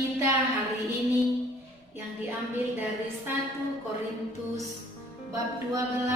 kita hari ini yang diambil dari 1 Korintus bab 12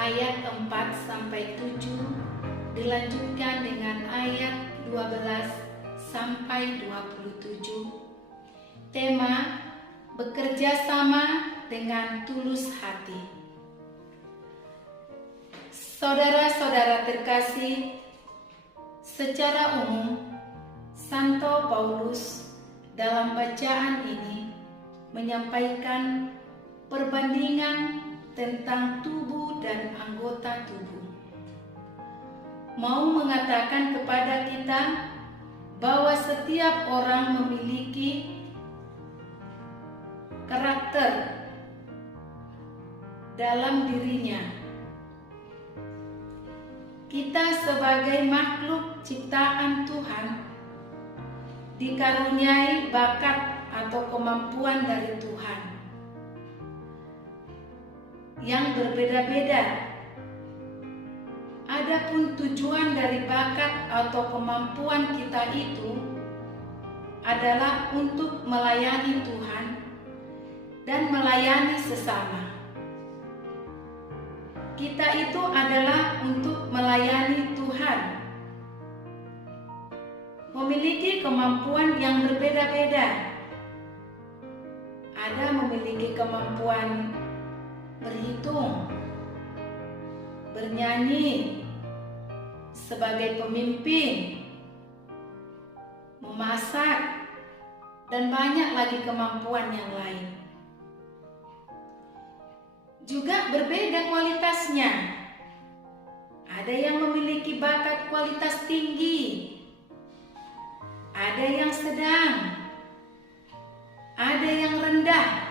ayat 4 sampai 7 dilanjutkan dengan ayat 12 sampai 27. Tema bekerja sama dengan tulus hati. Saudara-saudara terkasih, secara umum Santo Paulus dalam bacaan ini menyampaikan perbandingan tentang tubuh dan anggota tubuh. Mau mengatakan kepada kita bahwa setiap orang memiliki karakter dalam dirinya. Kita sebagai makhluk ciptaan Tuhan dikaruniai bakat atau kemampuan dari Tuhan yang berbeda-beda. Adapun tujuan dari bakat atau kemampuan kita itu adalah untuk melayani Tuhan dan melayani sesama. Kita itu adalah untuk melayani Tuhan, memiliki kemampuan yang berbeda-beda. Ada memiliki kemampuan berhitung, bernyanyi, sebagai pemimpin, memasak, dan banyak lagi kemampuan yang lain. Juga berbeda kualitasnya. Ada yang memiliki bakat kualitas tinggi, ada yang sedang, ada yang rendah.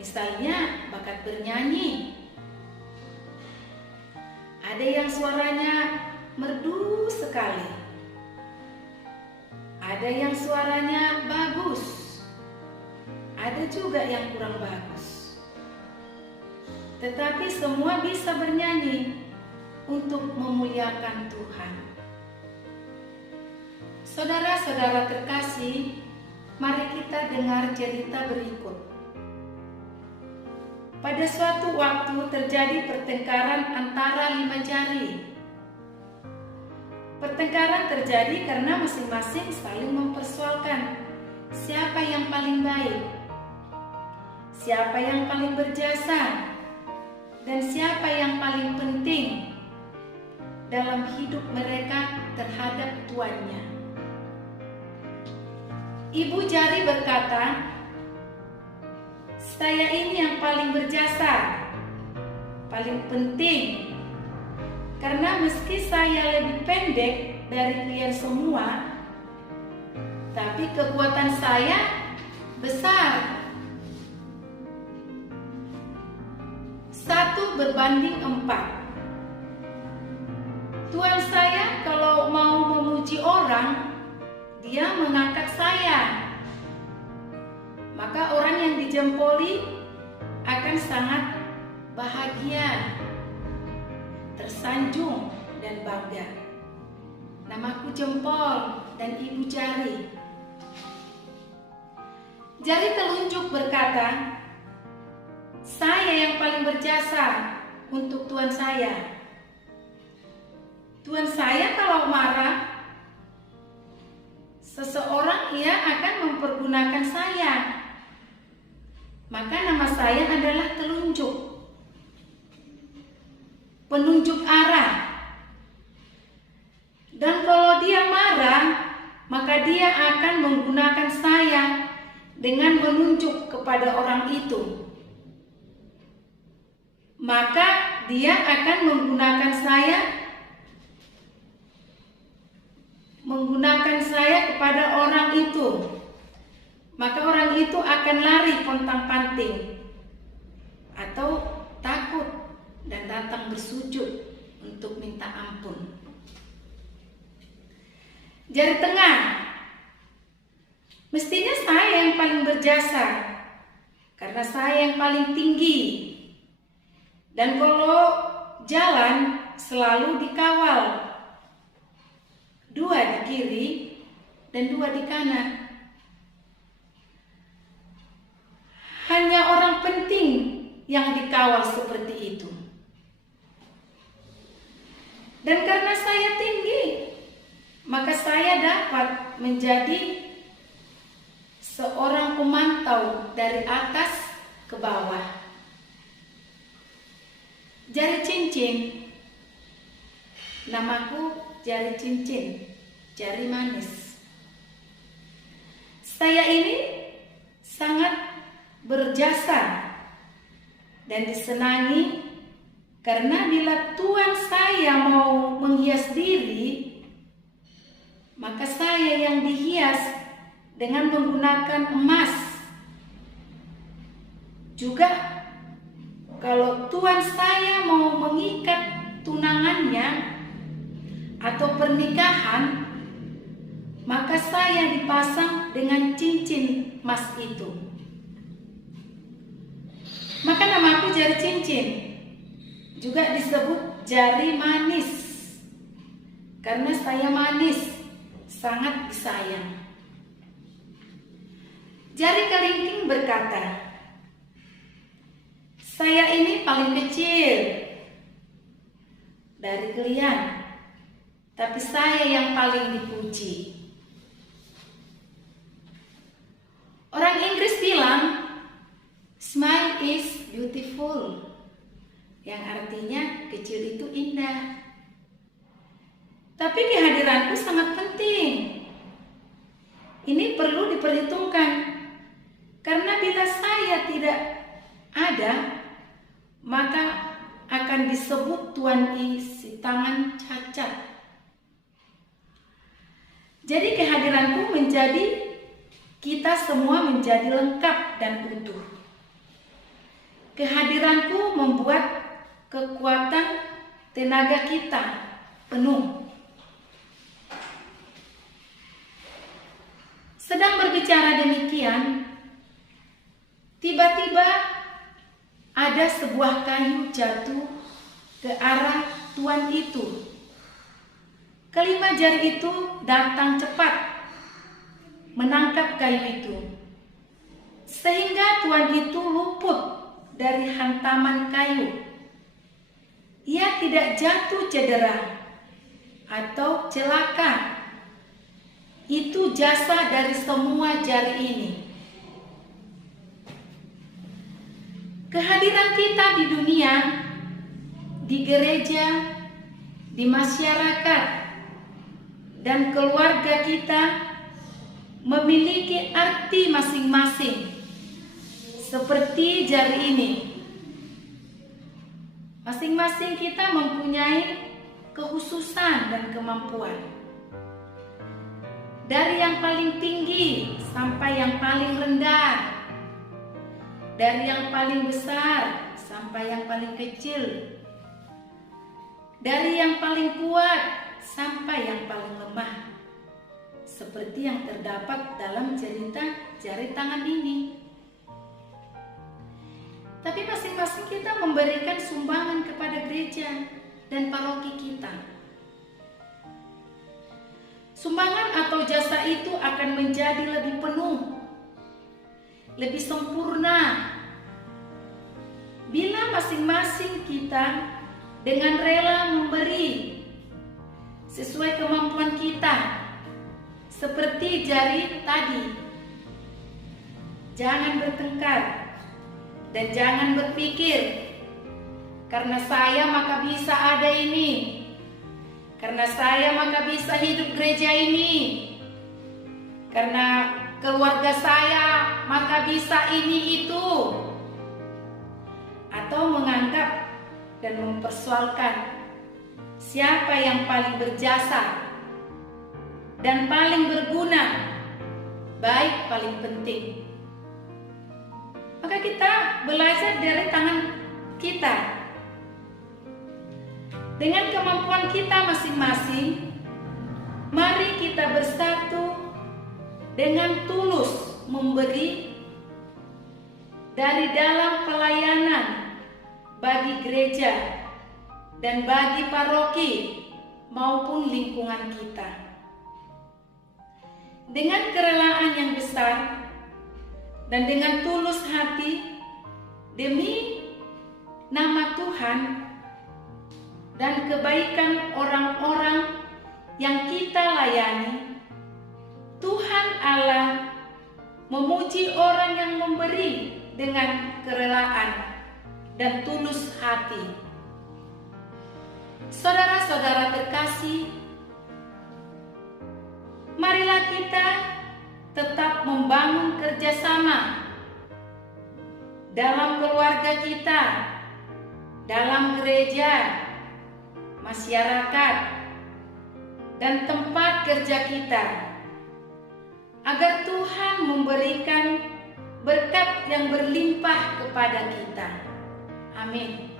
Misalnya bakat bernyanyi, ada yang suaranya merdu sekali, ada yang suaranya bagus, ada juga yang kurang bagus. Tetapi semua bisa bernyanyi untuk memuliakan Tuhan. Saudara-saudara terkasih, mari kita dengar cerita berikut. Pada suatu waktu terjadi pertengkaran antara 5 jari. Pertengkaran terjadi karena masing-masing saling mempersoalkan siapa yang paling baik, siapa yang paling berjasa, dan siapa yang paling penting dalam hidup mereka terhadap tuannya. Ibu jari berkata, "Saya ini yang paling berjasa, paling penting, karena meski saya lebih pendek dari kalian semua, tapi kekuatan saya besar." 1:4. Tuan saya kalau mau memuji orang, dia mengangkat saya. Maka orang yang dijempoli akan sangat bahagia, tersanjung dan bangga. Namaku jempol dan ibu jari. Jari telunjuk berkata, "Saya yang paling berjasa untuk tuan saya. Tuan saya kalau marah, seseorang ia akan mempergunakan saya. Maka nama saya adalah telunjuk, penunjuk arah. Dan kalau dia marah, maka dia akan menggunakan saya dengan menunjuk kepada orang itu. Maka dia akan menggunakan saya kepada orang itu. Maka orang itu akan lari pontang-panting atau takut dan datang bersujud untuk minta ampun." Jari tengah, mestinya saya yang paling berjasa karena saya yang paling tinggi. Dan kalau jalan selalu dikawal. 2 di kiri, dan 2 di kanan. Hanya orang penting yang dikawal seperti itu. Dan karena saya tinggi, maka saya dapat menjadi seorang pemantau dari atas ke bawah. Jari cincin, namaku jari cincin, jari manis. Saya ini sangat berjasa dan disenangi karena bila Tuhan saya mau menghias diri, maka saya yang dihias dengan menggunakan emas. Juga kalau Tuhan saya mau mengikat tunangannya atau pernikahan, maka saya dipasang dengan cincin emas itu. Maka namaku jari cincin, juga disebut jari manis, karena saya manis, sangat disayang. Jari kelingking berkata, saya ini paling kecil dari kalian, tapi saya yang paling dipuji. Orang Inggris bilang, smile is beautiful, yang artinya kecil itu indah. Tapi kehadiranku sangat penting. Ini perlu diperhitungkan, karena bila saya tidak ada, maka akan disebut Tuan I si tangan cacat. Jadi kehadiranku menjadi kita semua menjadi lengkap dan utuh. Kehadiranku membuat kekuatan tenaga kita penuh. Sedang berbicara demikian, tiba-tiba ada sebuah kayu jatuh ke arah Tuan itu. Kelima jari itu datang cepat menangkap kayu itu, sehingga Tuan itu luput dari hantaman kayu. Ia tidak jatuh cedera atau celaka. Itu jasa dari semua jari ini. Kehadiran kita di dunia, di gereja, di masyarakat, dan keluarga kita memiliki arti masing-masing, seperti jari ini. Masing-masing kita mempunyai kekhususan dan kemampuan. Dari yang paling tinggi sampai yang paling rendah, dari yang paling besar sampai yang paling kecil, dari yang paling kuat sampai yang paling lemah, seperti yang terdapat dalam cerita jari tangan ini. Tapi masing-masing kita memberikan sumbangan kepada gereja dan paroki kita. Sumbangan atau jasa itu akan menjadi lebih penuh, lebih sempurna, bila masing-masing kita dengan rela memberi sesuai kemampuan kita. Seperti jari tadi, jangan bertengkar dan jangan berpikir, karena saya maka bisa ada ini, karena saya maka bisa hidup gereja ini, karena keluarga saya maka bisa ini itu. Atau menganggap dan mempersoalkan siapa yang paling berjasa dan paling berguna, baik paling penting. Maka kita belajar dari tangan kita. Dengan kemampuan kita masing-masing, mari kita bersatu dengan tulus memberi dari dalam pelayanan bagi gereja dan bagi paroki maupun lingkungan kita. dengan kerelaan yang besar dan dengan tulus hati demi nama Tuhan dan kebaikan orang-orang yang kita layani. Tuhan Allah memuji orang yang memberi dengan kerelaan dan tulus hati. Saudara-saudara terkasih, marilah kita tetap membangun kerjasama dalam keluarga kita, dalam gereja, masyarakat, dan tempat kerja kita, agar Tuhan memberikan berkat yang berlimpah kepada kita. Amin.